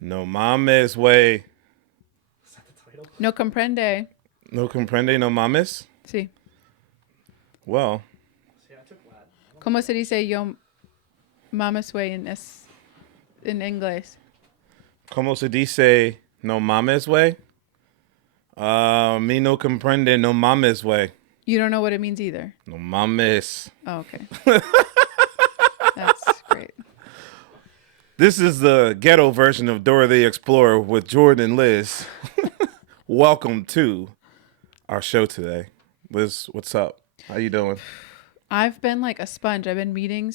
No mames way. Is that the title? No comprende. No comprende, no mames. Sí. Well, See, I took Latin. ¿Cómo se dice yo mames way in inglés? como se dice no mames way? Me no comprende, no mames way. You don't know what it means either. No mames. Oh, okay. That's great. This is the ghetto version of Dora the Explorer with Jordan and Liz. Welcome to our show today. Liz, what's up? How you doing? I've been like a sponge. I've been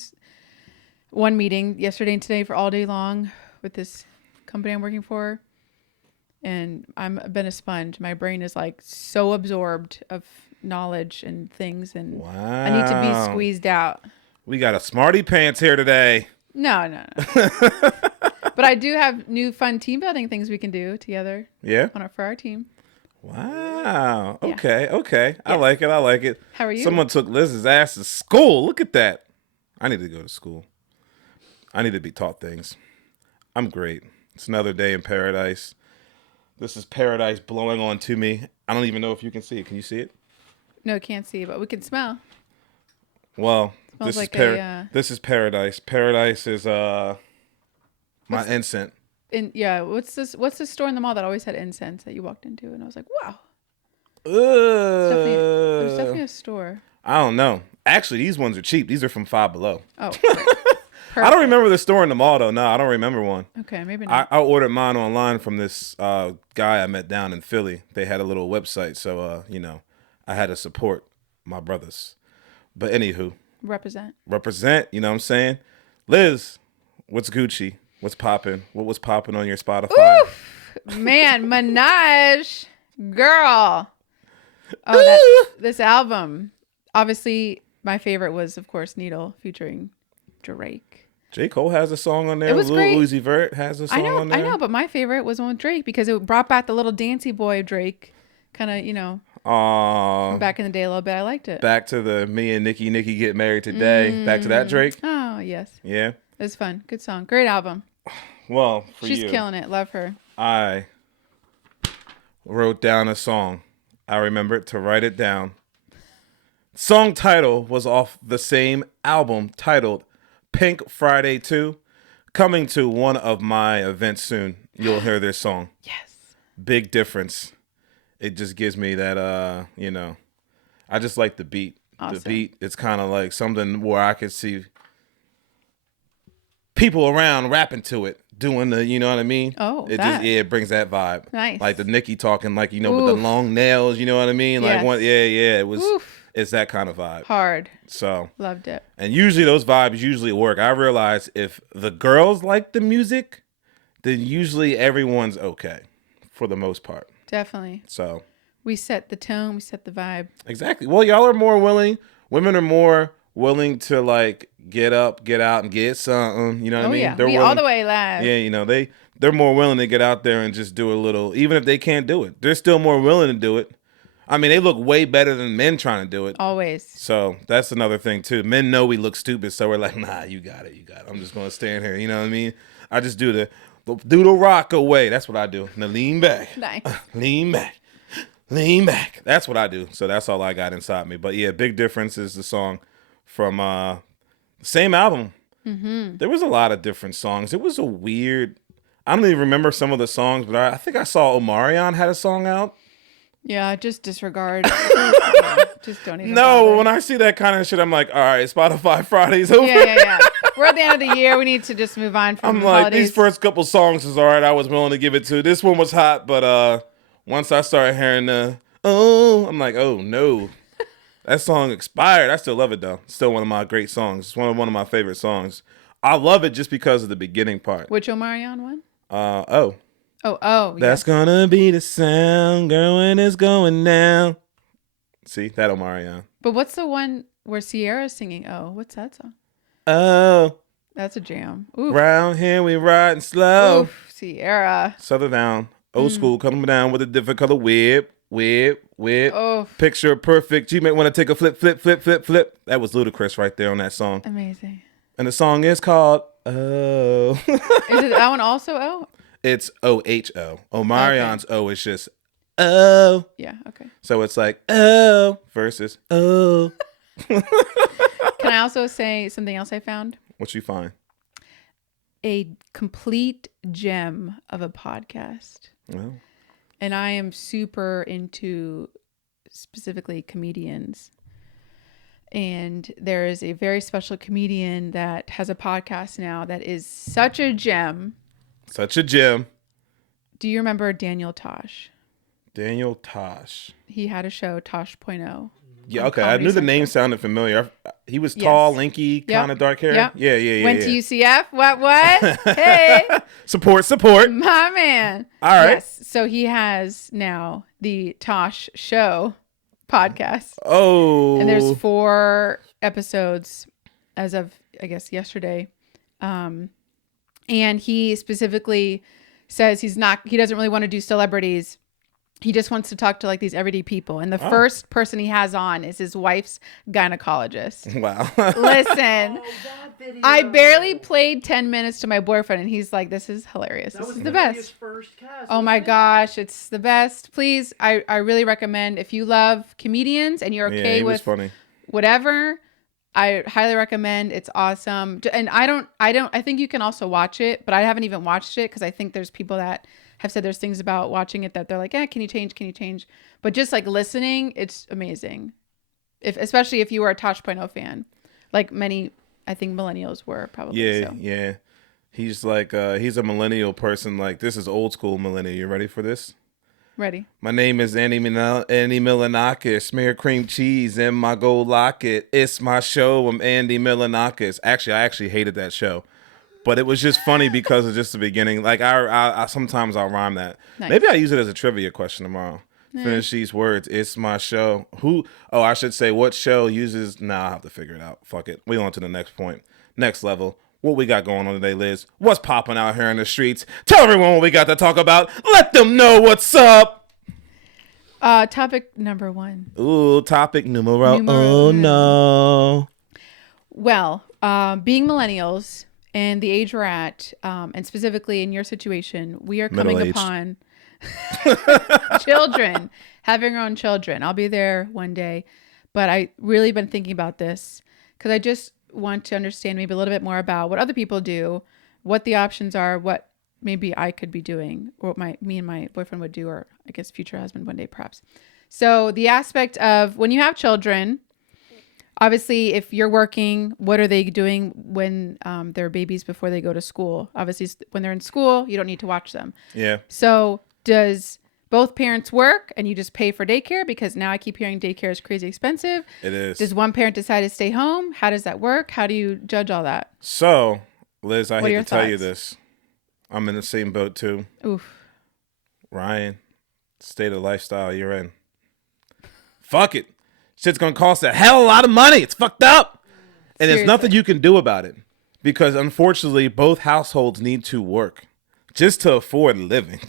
one meeting yesterday and today for all day long with this company I'm working for. And I've been a sponge. My brain is like so absorbed of knowledge and things. And Wow. I need to be squeezed out. We got a smarty pants here today. No. But I do have new fun team building things we can do together. Yeah? For our team. Wow. Yeah. Okay. I like it. How are you? Someone took Liz's ass to school. Look at that. I need to go to school. I need to be taught things. I'm great. It's another day in paradise. This is paradise blowing onto me. I don't even know if you can see it. Can you see it? No, can't see, but we can smell. Well, Smells this like is this is paradise. Paradise is my incense. What's the store in the mall that always had incense that you walked into and I was like, wow. There's definitely a store. I don't know. Actually, these ones are cheap. These are from Five Below. Oh. I don't remember the store in the mall though. No, I don't remember one. Okay, maybe not. I ordered mine online from this guy I met down in Philly. They had a little website, so I had to support my brothers. But anywho, represent. You know what I'm saying? Liz, what's Gucci? What's popping? What was popping on your Spotify? Oof, man, Minaj, girl. Oh, this album. Obviously, my favorite was, of course, Needle featuring Drake. J. Cole has a song on there. It was Lil great. Uzi Vert has a song on there. I know, but my favorite was one with Drake because it brought back the little dancey boy Drake, kind of, from back in the day a little bit. I liked it. Back to the me and Nicki get married today. Back to that Drake. Oh, yes. Yeah. It was fun. Good song. Great album. Well, She's killing it. Love her. I wrote down a song. I remembered to write it down. Song title was off the same album titled Pink Friday 2. Coming to one of my events soon. You'll hear this song. Yes. Big difference. It just gives me that, I just like the beat. Awesome. The beat, it's kind of like something where I could see people around rapping to it, doing the, you know what I mean? Oh, it brings that vibe. Nice. Like the Nicki talking, like, with the long nails, you know what I mean? Like, Yes. it was, it's that kind of vibe. Hard. So. Loved it. And usually those vibes usually work. I realize if the girls like the music, then usually everyone's okay for the most part. Definitely. So. We set the tone. We set the vibe. Exactly. Well, y'all are more willing. Women are more willing to like get up, get out, and get something. You know what I mean? Yeah. They're We willing, all the way live. Yeah, they're more willing to get out there and just do a little, even if they can't do it. They're still more willing to do it. I mean, they look way better than men trying to do it. Always. So that's another thing too. Men know we look stupid, so we're like, nah, you got it. I'm just gonna stand here. You know what I mean? I just do the rock away. That's what I do. Now lean back. Nice. Lean back. That's what I do. So that's all I got inside me. But yeah, Big Difference is the song from the same album. Mm-hmm. There was a lot of different songs. It was a weird. I don't even remember some of the songs, but I think I saw Omarion had a song out. Yeah, just disregard. Just don't even. No, bother. when I see that kind of shit, I'm like, all right, Spotify Friday's over. Yeah. We're at the end of the year. We need to just move on from I'm the like, holidays. these first couple songs is all right. I was willing to give it to. This one was hot, but once I started hearing I'm like, oh no. That song expired. I still love it though. Still one of my great songs. It's one of my favorite songs. I love it just because of the beginning part. Which Omarion one? Oh. Oh. That's gonna be the sound, girl, when it's going down. See, that Omarion. But what's the one where Sierra's singing? Oh, what's that song? Oh. That's a jam. Oof. Round here we riding slow. Oof, Sierra. Settle down. Old school, coming down with a different color whip. Oh. Picture perfect. You may want to take a flip. That was Ludacris right there on that song. Amazing. And the song is called Oh. Is it that one also? Oh. it's O-H-O. Omarion's O is just oh. Yeah. Okay. So it's like oh versus oh. Can I also say something else I found? What you find? A complete gem of a podcast. Oh. And I am super into specifically comedians. And there is a very special comedian that has a podcast now that is such a gem. Such a gem. Do you remember Daniel Tosh? Daniel Tosh. He had a show, Tosh.0. Yeah, okay. I Comedy knew the Central. name sounded familiar. He was tall, Yes. lanky, Yep. kind of dark hair. Yep. Yeah. Went to UCF. What? Hey, Support. my man. All right. Yes. So he has now the Tosh Show podcast. Oh. And there's 4 episodes as of, I guess, yesterday. And he specifically says he doesn't really want to do celebrities. He just wants to talk to like these everyday people. And the first person he has on is his wife's gynecologist. Wow. Listen, Oh, that video. I barely played 10 minutes to my boyfriend and he's like, this is hilarious. That This was is the Maria's best. first cast, Oh my wasn't it? gosh, it's the best. Please, I really recommend if you love comedians and you're Yeah, okay he was with funny. whatever, I highly recommend. It's awesome. And I think you can also watch it, but I haven't even watched it because I think there's people that have said there's things about watching it that they're like, can you change? But just like listening, it's amazing. Especially if you were a Tosh.0 fan, like many, I think millennials were probably. Yeah, so. yeah. He's like, he's a millennial person. Like, this is old school millennial. You ready for this? Ready? My name is Annie Milonakis. Smear cream cheese in my gold locket. It's my show. I'm Andy Milonakis. Actually, I hated that show. But it was just funny because of just the beginning. Like, I sometimes I'll rhyme that. Nice. Maybe I use it as a trivia question tomorrow. Finish these words. It's my show. I should say what show uses. I'll have to figure it out. Fuck it. We on to the next point. Next level. What we got going on today, Liz? What's popping out here in the streets? Tell everyone what we got to talk about. Let them know what's up. Topic number 1. Ooh, topic numero Numero uno. Well, being millennials and the age we're at, and specifically in your situation, we are coming Middle-aged. upon children, having our own children. I'll be there one day, but I really been thinking about this because I just want to understand maybe a little bit more about what other people do, what the options are, what maybe I could be doing, or what me and my boyfriend would do, or I guess future husband one day perhaps. So the aspect of when you have children, obviously, if you're working, what are they doing when they're babies before they go to school? Obviously, when they're in school, you don't need to watch them. Yeah. So does both parents work and you just pay for daycare? Because now I keep hearing daycare is crazy expensive. It is. Does one parent decide to stay home? How does that work? How do you judge all that? So, Liz, I What are hate your to tell you thoughts? this. I'm in the same boat too. Oof. Ryan, state of lifestyle you're in. Fuck it. Shit's gonna cost a hell of a lot of money. It's fucked up. And there's nothing you can do about it. Because unfortunately, both households need to work just to afford living.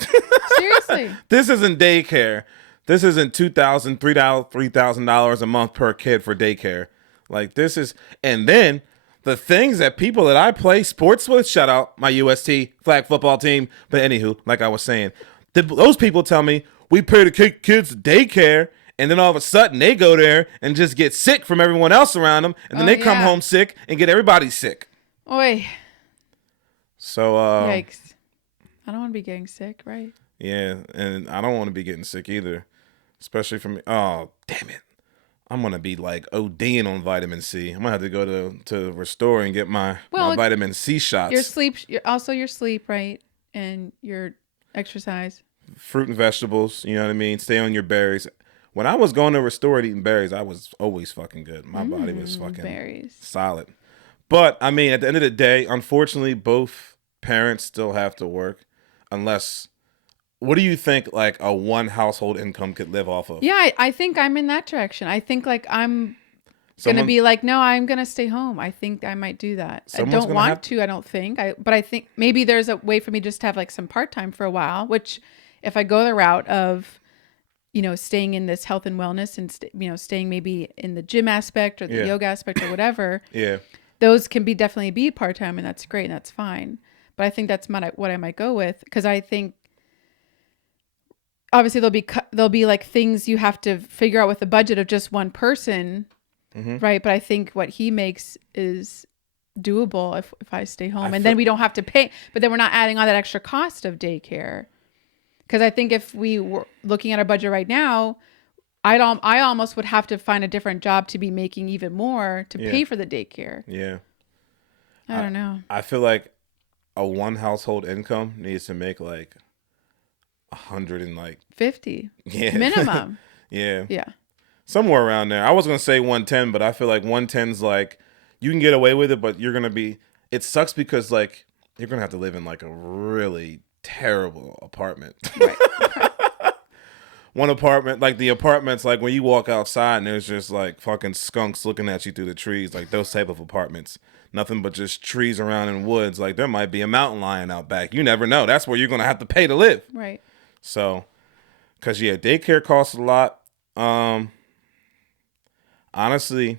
Seriously. This isn't daycare. This isn't $2,000, $3,000 a month per kid for daycare. Like this is, and then the things that people that I play sports with, shout out my UST flag football team. But anywho, like I was saying, those people tell me we pay the kids daycare, and then all of a sudden they go there and just get sick from everyone else around them, and then they come home sick and get everybody sick. Oi. So Yikes. I don't want to be getting sick, right? yeah, and I don't want to be getting sick either, especially from oh damn it. I'm gonna be like ODing on vitamin C. I'm gonna have to go to Restore and get my vitamin C shots. Your sleep, your sleep, right? And your exercise. Fruit and vegetables, you know what I mean? Stay on your berries. When I was going to Restore and eating berries, I was always fucking good. My body was fucking berries. solid. But I mean, at the end of the day, unfortunately, both parents still have to work unless. What do you think like a one household income could live off of? Yeah, I think I'm in that direction. I think like I'm going to be like, no, I'm going to stay home. I think I might do that. I don't want to, I don't think. But I think maybe there's a way for me just to have like some part-time for a while, which if I go the route of, staying in this health and wellness and, staying maybe in the gym aspect or the yoga aspect or whatever, Yeah. those can definitely be part-time and that's great and that's fine. but I think that's what I might go with, because I think obviously there'll be like things you have to figure out with the budget of just one person, right? But I think what he makes is doable if I stay home, and then we don't have to pay. But then we're not adding on that extra cost of daycare. Because I think if we were looking at our budget right now, I almost would have to find a different job to be making even more to pay for the daycare. Yeah. I don't know. I feel like a one household income needs to make like 50 yeah minimum. yeah somewhere around there. I was gonna say 110, but I feel like 110's like you can get away with it, but it sucks because like you're gonna have to live in like a really terrible apartment. Right. One apartment, like the apartments, like when you walk outside and there's just like fucking skunks looking at you through the trees, like those type of apartments. Nothing but just trees around in woods. Like there might be a mountain lion out back. You never know. That's where you're gonna have to pay to live. Right. So, cause daycare costs a lot. Honestly,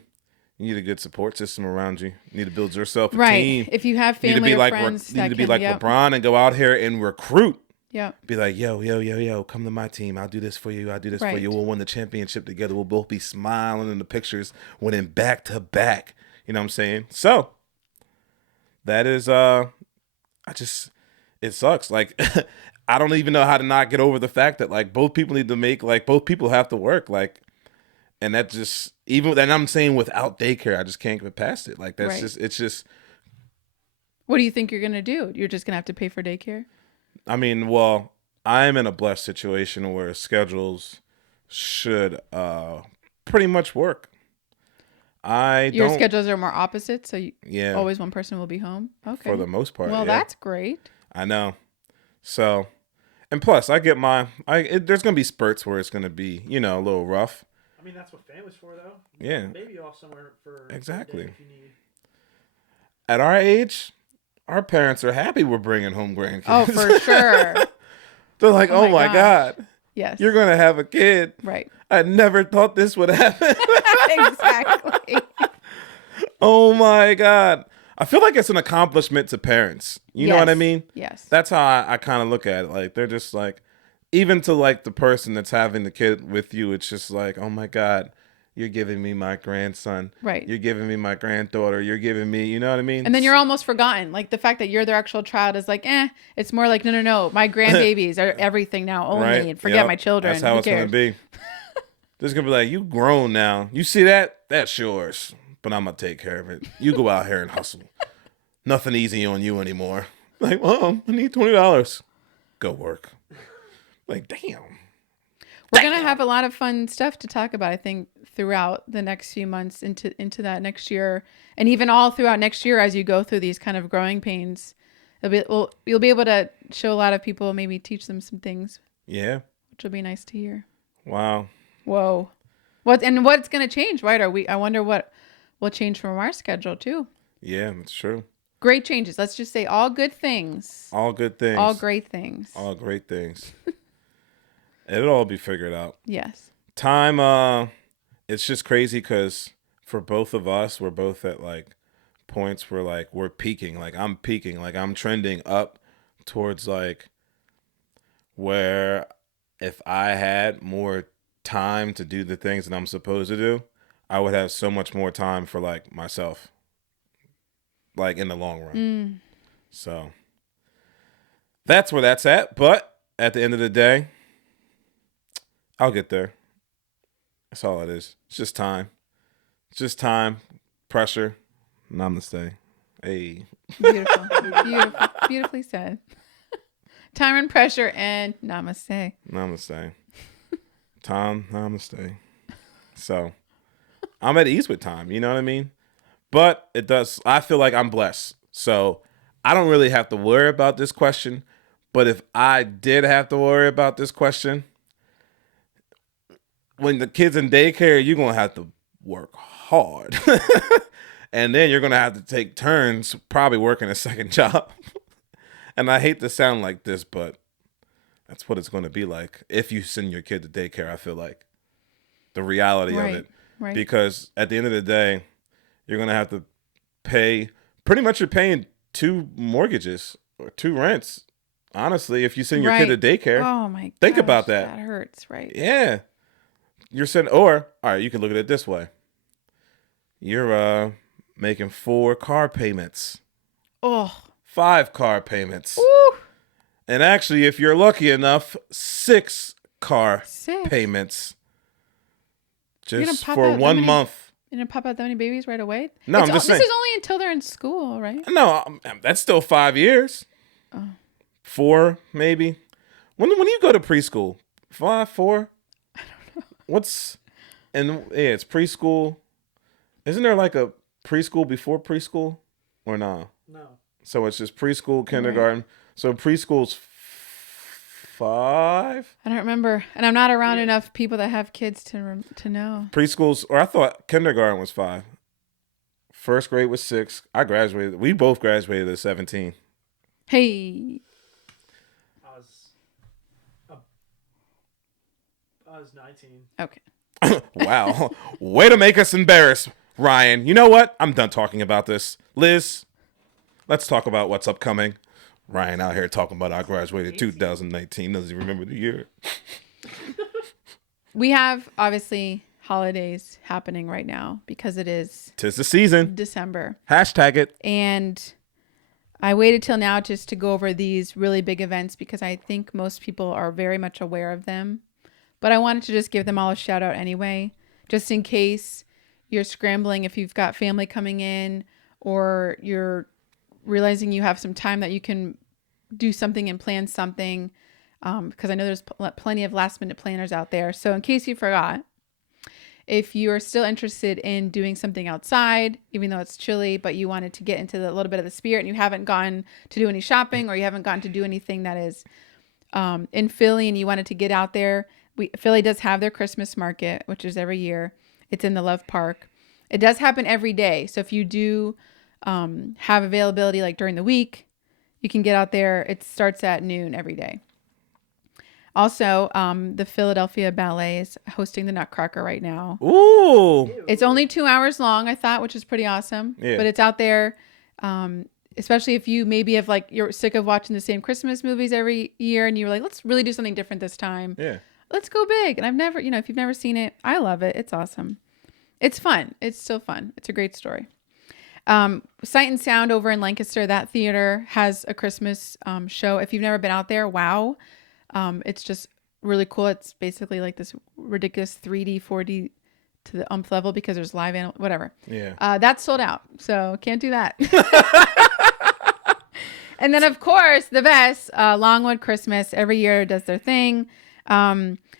you need a good support system around you. You need to build yourself a team. If you have family or friends, you need to be like LeBron and go out here and recruit. Yeah. Be like, yo, come to my team. I'll do this for you. I'll do this for you. We'll win the championship together. We'll both be smiling in the pictures, winning back to back. You know what I'm saying? So that is, it sucks. Like, I don't even know how to not get over the fact that like both people need to make, like both people have to work. Like, and that just, and I'm saying without daycare, I just can't get past it. Like that's it's just. What do you think you're going to do? You're just going to have to pay for daycare? I mean, well, I'm in a blessed situation where schedules should pretty much work. Your schedules are more opposite, so yeah, always one person will be home? Okay. For the most part. Well, that's great. I know. So, and plus, I get there's going to be spurts where it's going to be, a little rough. I mean, that's what family's for, though. Yeah. Maybe off somewhere for exactly. A day if you need. At our age, our parents are happy we're bringing home grandkids. Oh, for sure. They're like, oh my God. Yes. You're going to have a kid. Right. I never thought this would happen. Exactly. Oh my God. I feel like it's an accomplishment to parents. You know what I mean? Yes. That's how I kind of look at it. Like, they're just like, even to like the person that's having the kid with you, it's just like, oh my God, you're giving me my grandson. Right. You're giving me my granddaughter. You're giving me, you know what I mean? And then you're almost forgotten. Like the fact that you're their actual child is like, it's more like, no. My grandbabies are everything now only. Right? And forget my children. That's how Who it's going to be. This is going to be like, you grown now. You see that? That's yours. But I'm going to take care of it. You go out here and hustle. Nothing easy on you anymore. Like, Mom, I need $20. Go work. Like, damn. We're going to have a lot of fun stuff to talk about, I think, throughout the next few months into that next year. And even all throughout next year as you go through these kind of growing pains. You'll be able to show a lot of people, maybe teach them some things. Yeah. Which will be nice to hear. Wow. Whoa. What's going to change, right? I wonder what will change from our schedule, too. Yeah, that's true. Great changes. Let's just say all good things. All good things. All great things. All great things. It'll all be figured out. Yes. Time, it's just crazy because for both of us, we're both at like points where like we're peaking. Like I'm peaking. Like I'm trending up towards like where if I had more time to do the things that I'm supposed to do, I would have so much more time for like myself. Like in the long run. So that's where that's at. But at the end of the day, I'll get there. That's all it is. It's just time. It's just time, pressure. Namaste. Hey. Beautiful. Beautifully said. Time and pressure and namaste. Namaste. Time, namaste. So I'm at ease with time. You know what I mean? But I feel like I'm blessed. So I don't really have to worry about this question. But if I did have to worry about this question, when the kid's in daycare, you're going to have to work hard. And then you're going to have to take turns probably working a second job. And I hate to sound like this, but that's what it's going to be like if you send your kid to daycare, I feel like. The reality of it. Right. Because at the end of the day, you're going to have to pay, pretty much you're paying 2 mortgages Or 2 rents. Honestly, if you send your kid to daycare, Oh my think gosh, about that. That hurts, right? Yeah. You're sending, or, all right, you can look at it this way. You're making 4 car payments, Oh. 5 car payments. Ooh. And actually, if you're lucky enough, 6 car 6. payments. You're gonna Just pop for out that 1 many- month. You're gonna pop out that many babies right away? No, I'm just saying. This is only until they're in school, right? No, that's still 5 years. Oh. 4, maybe. When you go to preschool? 5, 4? I don't know. What's, and yeah, it's preschool. Isn't there like a preschool before preschool? Or no? No. So it's just preschool, kindergarten. So preschool's 5? I don't remember, and I'm not around enough people that have kids to know. Preschools, or I thought kindergarten was 5. First grade was 6. I graduated. We both graduated at 17. Hey, I was 19. okay. Wow. Way to make us embarrassed, Ryan. You know what? I'm done talking about this. Liz, let's talk about what's upcoming. Ryan out here talking about I graduated 2019. Doesn't even remember the year. We have obviously holidays happening right now because it is 'Tis the season. December. Hashtag it. And I waited till now just to go over these really big events because I think most people are very much aware of them. But I wanted to just give them all a shout out anyway, just in case you're scrambling if you've got family coming in or you're realizing you have some time that you can do something and plan something. Because I know there's plenty of last minute planners out there. So in case you forgot, if you are still interested in doing something outside, even though it's chilly, but you wanted to get into a little bit of the spirit and you haven't gone to do any shopping or you haven't gotten to do anything that is in Philly and you wanted to get out there, Philly does have their Christmas market, which is every year. It's in the Love Park. It does happen every day. So if you do have availability like during the week, you can get out there. It starts at noon every day. Also, the Philadelphia Ballet is hosting the Nutcracker right now. Ooh. It's only 2 hours long, I thought, which is pretty awesome. Yeah. But it's out there, especially if you maybe have like, you're sick of watching the same Christmas movies every year and you're like, let's really do something different this time. Yeah. Let's go big. And I've never, if you've never seen it, I love it. It's awesome. It's fun. It's still fun. It's a great story. Sight and Sound over in Lancaster, that theater has a Christmas show. If you've never been out there, wow. It's just really cool. It's basically like this ridiculous 3D, 4D to the umph level because there's live animal, whatever. Yeah. That's sold out. So can't do that. And then of course the best, Longwood Christmas every year does their thing.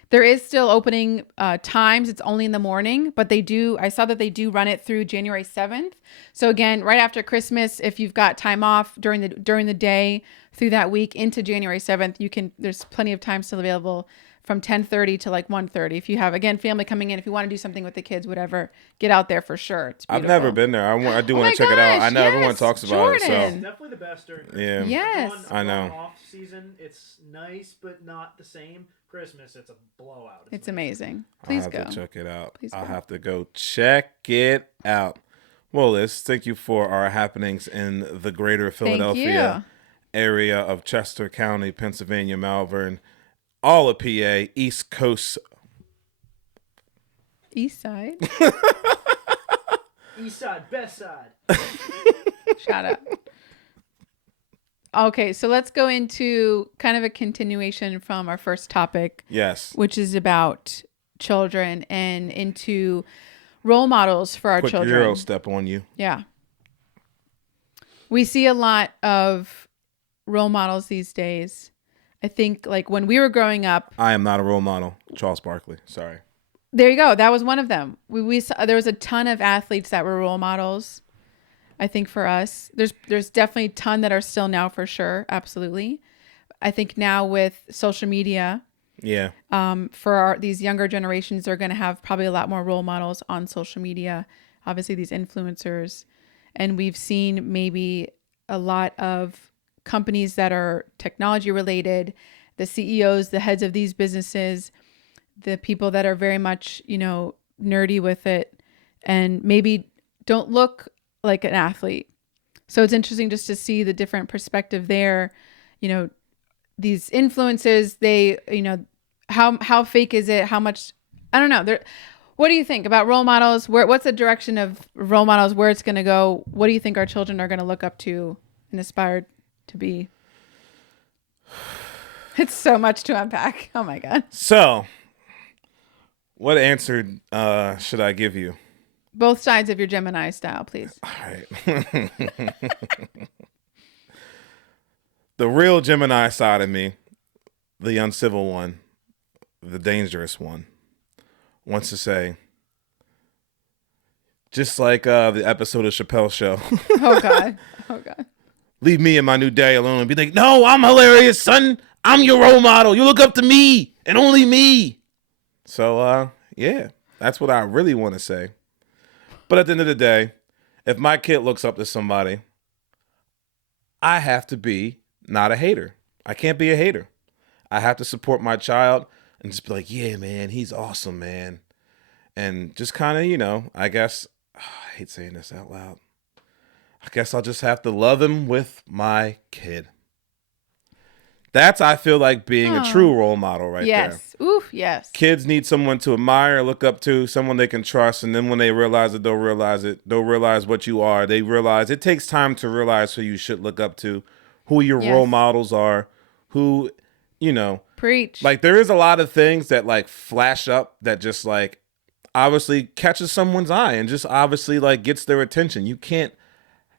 There is still opening times. It's only in the morning, but I saw that they do run it through January 7th. So again, right after Christmas, if you've got time off during the day through that week into January 7th, there's plenty of time still available from 10:30 to like 1:30. If you have, again, family coming in, if you want to do something with the kids, whatever, get out there for sure. It's beautiful. I've never been there. I do want to check it out. I know everyone talks about it. So Jordan. Definitely the best during Christmas. yeah. Yes. I know. Off season, it's nice, but not the same. Christmas, it's a blowout. It's amazing. Please I'll go. have to check it out. Please I'll go. have to go check it out. Well, Liz, thank you for our happenings in the greater Philadelphia area of Chester County, Pennsylvania, Malvern, all of PA, East Coast. East Side. East side, best side. Shout out. Okay, so let's go into kind of a continuation from our first topic. Yes. Which is about children and into role models for our Quick children. Euro step on you. Yeah. We see a lot of role models these days. I think like when we were growing up. I am not a role model. Charles Barkley. Sorry. There you go. That was one of them. We saw, there was a ton of athletes that were role models. I think for us, there's definitely a ton that are still now for sure. Absolutely. I think now with social media, Yeah. for these younger generations, they're going to have probably a lot more role models on social media. Obviously, these influencers. And we've seen maybe a lot of companies that are technology related, the CEOs, the heads of these businesses, the people that are very much, nerdy with it and maybe don't look like an athlete. So it's interesting just to see the different perspective there. You know, these influences, they, you know, how fake is it? How much, I don't know. What do you think about role models? What's the direction of role models, where it's going to go? What do you think our children are going to look up to and aspire to be? It's so much to unpack. Oh my God. So, what answer should I give you? Both sides of your Gemini style, please. All right. The real Gemini side of me, the uncivil one, the dangerous one, wants to say, just like the episode of Chappelle's Show. Oh God. Oh God. Leave me and my new daddy alone and be like, no, I'm hilarious, son. I'm your role model. You look up to me and only me. So, yeah, that's what I really want to say. But at the end of the day, if my kid looks up to somebody, I have to be not a hater. I can't be a hater. I have to support my child and just be like, yeah, man, he's awesome, man. And just kind of, you know, I guess, I hate saying this out loud. I guess I'll just have to love him with my kid. That's, I feel like, being a true role model right there. Yes. Oof, yes. Kids need someone to admire, look up to, someone they can trust. And then when they realize it, they'll realize what you are. They realize it takes time to realize who you should look up to, who your role models are, who, you know. Preach. Like, there is a lot of things that, like, flash up that just, like, obviously catches someone's eye and just obviously, like, gets their attention. You can't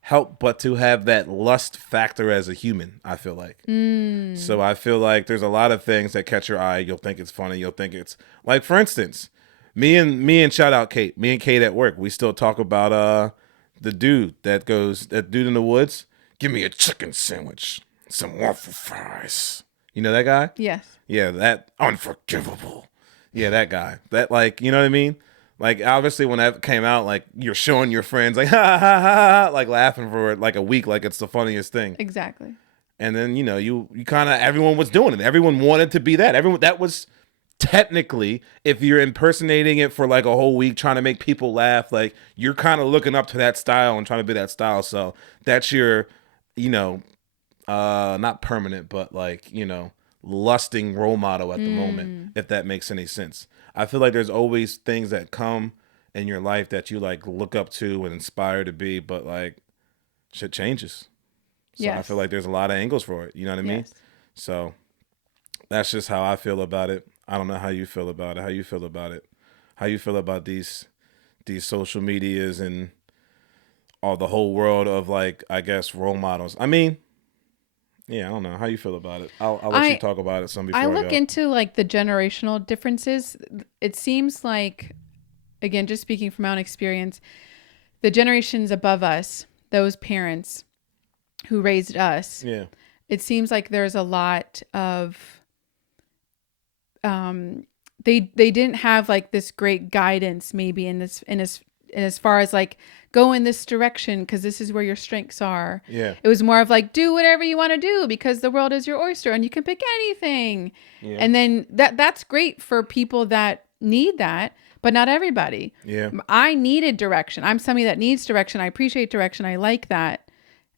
help but to have that lust factor as a human, I feel like. So I feel like there's a lot of things that catch your eye. You'll think it's funny. You'll think it's, like, for instance, me and shout out Kate. Me and Kate at work, we still talk about the dude that dude in the woods. Give me a chicken sandwich, some waffle fries. You know that guy? Yes. Yeah, that unforgivable. Yeah, that guy. That, like, you know what I mean? Like, obviously, when that came out, like, you're showing your friends, like, ha, ha, ha, ha, like, laughing for, like, a week, like it's the funniest thing. Exactly. And then, you know, you kind of, everyone was doing it. Everyone wanted to be that. That was technically, if you're impersonating it for, like, a whole week, trying to make people laugh, like, you're kind of looking up to that style and trying to be that style. So that's your, you know, not permanent, but, like, you know, lusting role model at the moment, if that makes any sense. I feel like there's always things that come in your life that you, like, look up to and inspire to be, but, like, shit changes. So I feel like there's a lot of angles for it. You know what I mean? So that's just how I feel about it. I don't know how you feel about it. How you feel about it? How you feel about these social medias and all the whole world of, like, I guess, role models? I mean, yeah, I don't know. How you feel about it? I'll let you talk about it some before I look go. into, like, the generational differences. It seems like, again, just speaking from my own experience, the generations above us, those parents who raised us, it seems like there's a lot of, they didn't have, like, this great guidance maybe in as far as, like, go in this direction because this is where your strengths are. Yeah. It was more of like, do whatever you want to do because the world is your oyster and you can pick anything. Yeah. And then that's great for people that need that, but not everybody. Yeah. I needed direction. I'm somebody that needs direction. I appreciate direction. I like that.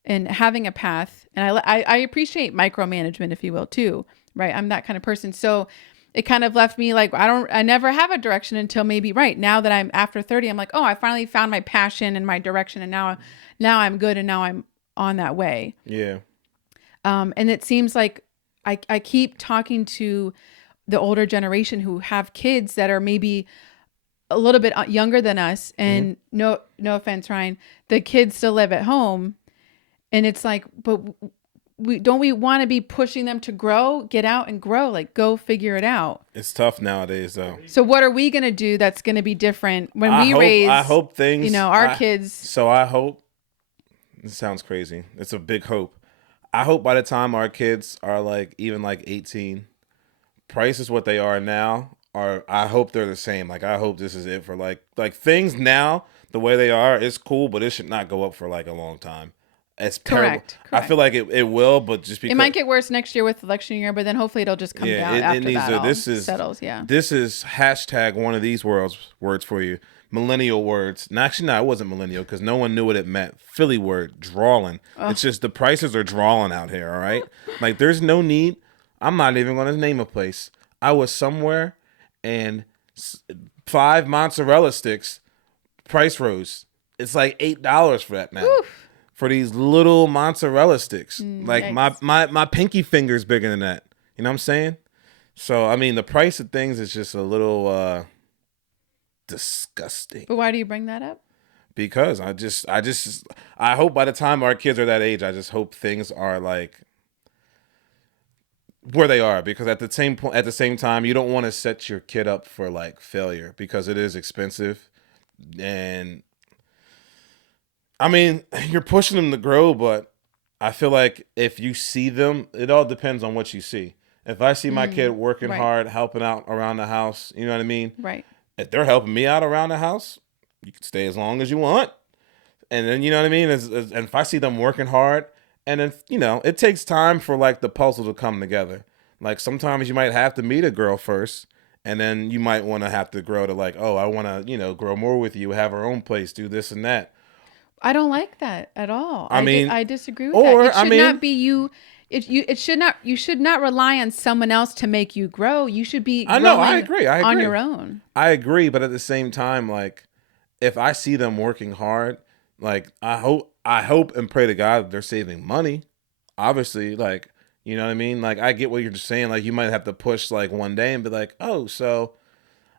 And having a path. And I appreciate micromanagement, if you will, too. Right. I'm that kind of person. So it kind of left me like, I never have a direction until maybe now that I'm after 30, I'm like, oh, I finally found my passion and my direction. And now I'm good. And now I'm on that way. Yeah. And it seems like I keep talking to the older generation who have kids that are maybe a little bit younger than us. And no offense, Ryan, the kids still live at home. And it's like, but we want to be pushing them to grow, get out and grow, like go figure it out. It's tough nowadays, though. So what are we going to do that's going to be different when I hope things, you know, our kids. So I hope, it sounds crazy. It's a big hope. I hope by the time our kids are like, even like 18, prices what they are now I hope they're the same. Like, I hope this is it for like things now, the way they are, it's cool, but it should not go up for like a long time. It's correct. I feel like it will, but just because it might get worse next year with election year, but then hopefully it'll just come down after that. This is settles. Yeah. This is hashtag one of these words for you. millennial words. And actually, no, it wasn't millennial because no one knew what it meant. Philly word, drawling. It's just the prices are drawling out here, all right? Like, there's no need. I'm not even going to name a place. I was somewhere and 5 mozzarella sticks, price rose. It's like $8 for that now. Oof. For these little mozzarella sticks. Like, Yikes. my pinky finger's bigger than that. You know what I'm saying? So, I mean, the price of things is just a little disgusting. But why do you bring that up? Because I hope by the time our kids are that age, I just hope things are like where they are. Because at the same time, you don't want to set your kid up for like failure because it is expensive. And I mean, you're pushing them to grow, but I feel like if you see them, it all depends on what you see. If I see my kid working right. hard, helping out around the house, you know what I mean? Right. If they're helping me out around the house, you can stay as long as you want. And then, you know what I mean? And if I see them working hard, and then, you know, it takes time for like the puzzle to come together. Like sometimes you might have to meet a girl first, and then you might want to have to grow to like, oh, I want to, you know, grow more with you, have our own place, do this and that. I don't like that at all. I disagree with or, that. It should I mean, not be you. It should not. You should not rely on someone else to make you grow. You should be. I know. I growing agree. on your own. I agree, but at the same time, like, if I see them working hard, like, I hope and pray to God that they're saving money. Obviously, like, you know what I mean? Like, I get what you're saying. Like, you might have to push like one day and be like, oh, so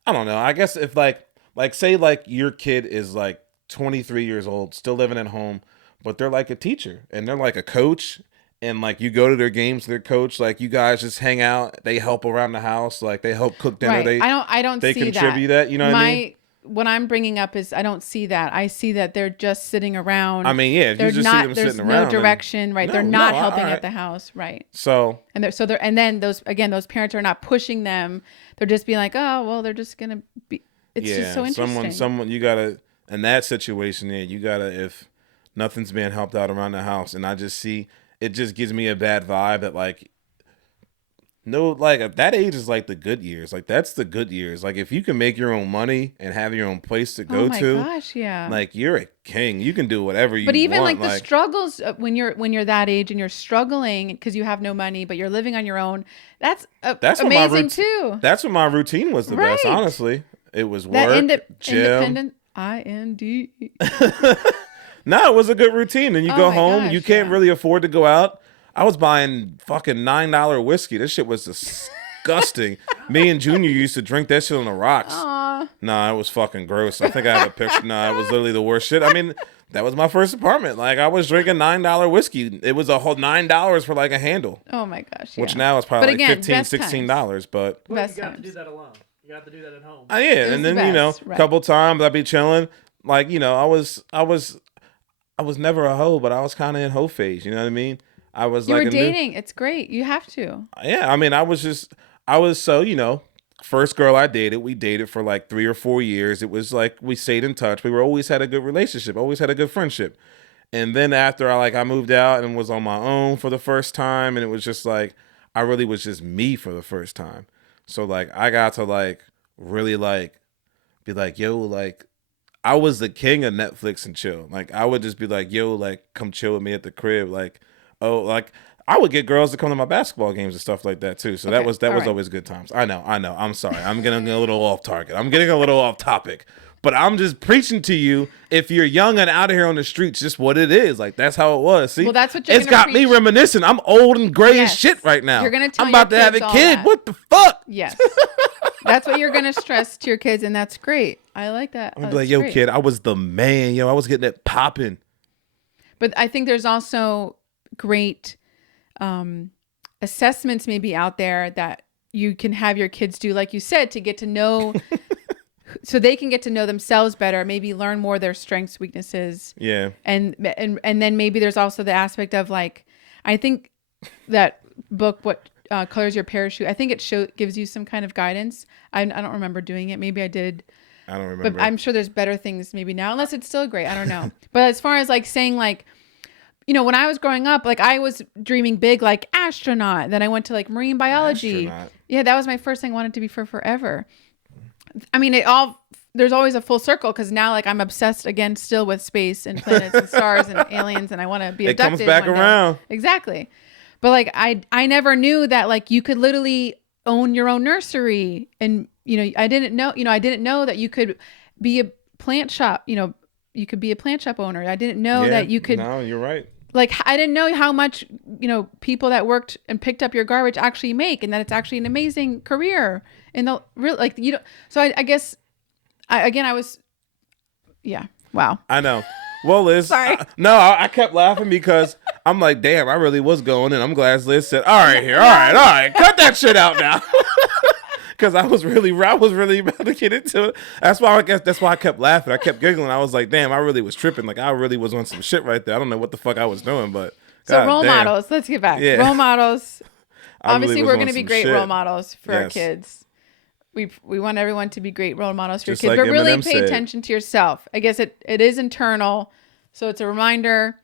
I don't know. I guess if like say like your kid is like 23 years old, still living at home, but they're like a teacher and they're like a coach. And like you go to their games, their coach, like you guys just hang out. They help around the house, like they help cook dinner. Right. I don't. They see contribute that. You know what I mean? What I'm bringing up is I don't see that. I see that they're just sitting around. I mean, yeah, if you just see them sitting around. There's no direction, right? They're not helping all right. at the house, right? So and then those parents are not pushing them. They're just being like, oh, well, they're just gonna be. It's just so interesting. Someone you gotta in that situation there. You gotta if nothing's being helped out around the house, and I just see. It just gives me a bad vibe that like, no, like that age is like the good years. Like that's the good years. Like if you can make your own money and have your own place to go to, gosh, yeah. Like you're a king. You can do whatever you want. But even like the struggles when you're that age and you're struggling because you have no money, but you're living on your own. That's amazing too. That's when my routine was the best. Honestly, it was work, gym. Independent. IND. No, it was a good routine. And you go home, gosh, you can't really afford to go out. I was buying fucking $9 whiskey. This shit was disgusting. Me and Junior used to drink that shit on the rocks. Aww. Nah, it was fucking gross. I think I have a picture. Nah, it was literally the worst shit. I mean, that was my first apartment. Like, I was drinking $9 whiskey. It was a whole $9 for like a handle. Oh my gosh. Yeah. Which now is probably again, like $15, $16. But you got to do that alone. You got to do that at home. Yeah, and then a couple times I'd be chilling. Like, I was never a hoe, but I was kind of in hoe phase. You know what I mean? I was you were dating. It's great. You have to. Yeah, I mean, first girl I dated, we dated for like 3 or 4 years. It was like we stayed in touch. We were always had a good relationship, always had a good friendship. And then after I moved out and was on my own for the first time, and it was just like I really was just me for the first time. So like I got to like really like be like, yo, like I was the king of Netflix and chill. Like I would just be like, yo, like come chill with me at the crib. Like, oh, like I would get girls to come to my basketball games and stuff like that too. So that was always good times. I know. I'm sorry. I'm getting a little off target. I'm getting a little off topic. But I'm just preaching to you. If you're young and out here on the streets, just what it is. Like that's how it was. See, well, that's what you're it's got me reminiscing. I'm old and gray as shit right now. You're gonna tell I'm about to have a kid. That. What the fuck? Yes. That's what you're gonna stress to your kids, and that's great. I like that. I'm gonna be like, yo, kid, I was the man. Yo, I was getting it popping. But I think there's also great assessments maybe out there that you can have your kids do, like you said, to get to know, so they can get to know themselves better. Maybe learn more of their strengths, weaknesses. Yeah. And then maybe there's also the aspect of like, I think that book, What Colors Your Parachute, I think it gives you some kind of guidance. I don't remember doing it. Maybe I did. I don't remember. But I'm sure there's better things maybe now, unless it's still great. I don't know. But as far as like saying like, when I was growing up, like I was dreaming big, like astronaut. Then I went to like marine biology. Astronaut. Yeah, that was my first thing I wanted to be for forever. I mean, it all there's always a full circle because now like I'm obsessed again still with space and planets and stars and aliens, and I want to be abducted. It comes back one day. around. Exactly. But like I never knew that like you could literally own your own nursery, and I didn't know that you could be a plant shop. You could be a plant shop owner. I didn't know that you could. No, you're right. Like I didn't know how much people that worked and picked up your garbage actually make, and that it's actually an amazing career. And the real like So I guess I was, yeah. Wow. I know. Well, Liz, Sorry. I kept laughing because I'm like, damn, I really was going, and I'm glad Liz said, all right, cut that shit out now. Because I was really about to get into it. That's why I kept laughing. I kept giggling. I was like, damn, I really was tripping. Like I really was on some shit right there. I don't know what the fuck I was doing, but so role models. Let's get back. Yeah. Role models. Obviously, really we're going to be great role models for our Yes. kids. We want everyone to be great role models for Just your kids, like but really Eminem pay said. attention to yourself. I guess it is internal, so it's a reminder.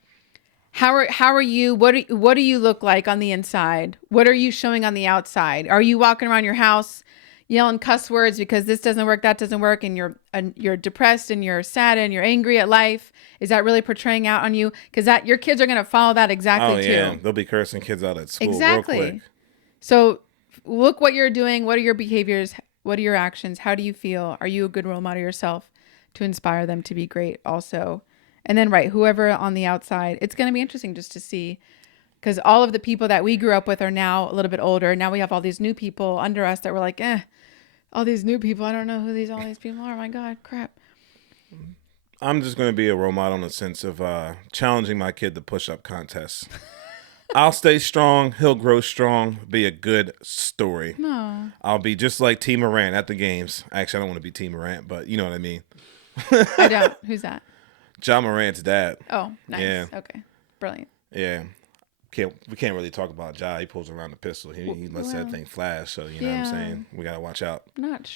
How are you? What do you look like on the inside? What are you showing on the outside? Are you walking around your house yelling cuss words because this doesn't work, that doesn't work, and you're depressed and you're sad and you're angry at life? Is that really portraying out on you? Because your kids are going to follow that exactly too. Yeah, they'll be cursing kids out at school Exactly. real quick. So look what you're doing. What are your behaviors? What are your actions? How do you feel? Are you a good role model yourself to inspire them to be great also? And then, whoever on the outside, it's going to be interesting just to see, because all of the people that we grew up with are now a little bit older. Now we have all these new people under us that we're like, all these new people. I don't know who all these people are. My God, crap. I'm just going to be a role model in the sense of challenging my kid to push-up contests. I'll stay strong. He'll grow strong. Be a good story. No. I'll be just like T. Morant at the games. Actually, I don't want to be T. Morant, but you know what I mean. I don't. Who's that? John Morant's dad. Oh, nice. Yeah. Okay. Brilliant. Yeah. We can't really talk about Ja. He pulls around the pistol. He lets that thing flash. So, you know what I'm saying? We got to watch out.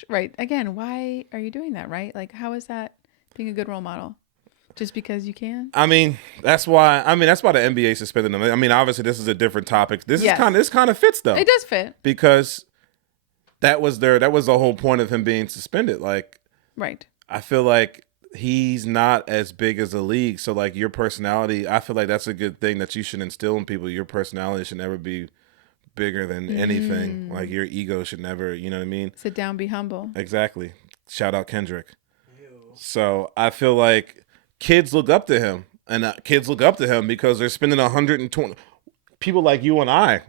Right. Again, why are you doing that, right? Like, how is that being a good role model? Just because you can? I mean, that's why the NBA suspended him. I mean, obviously, this is a different topic. This kind of fits, though. It does fit. Because that was the whole point of him being suspended. Like, right. I feel like he's not as big as the league. So, like, your personality, I feel like that's a good thing that you should instill in people. Your personality should never be bigger than anything. Like, your ego should never, you know what I mean? Sit down, be humble. Exactly. Shout out Kendrick. Ew. So, I feel like kids look up to him. And kids look up to him because they're spending 120. People like you and I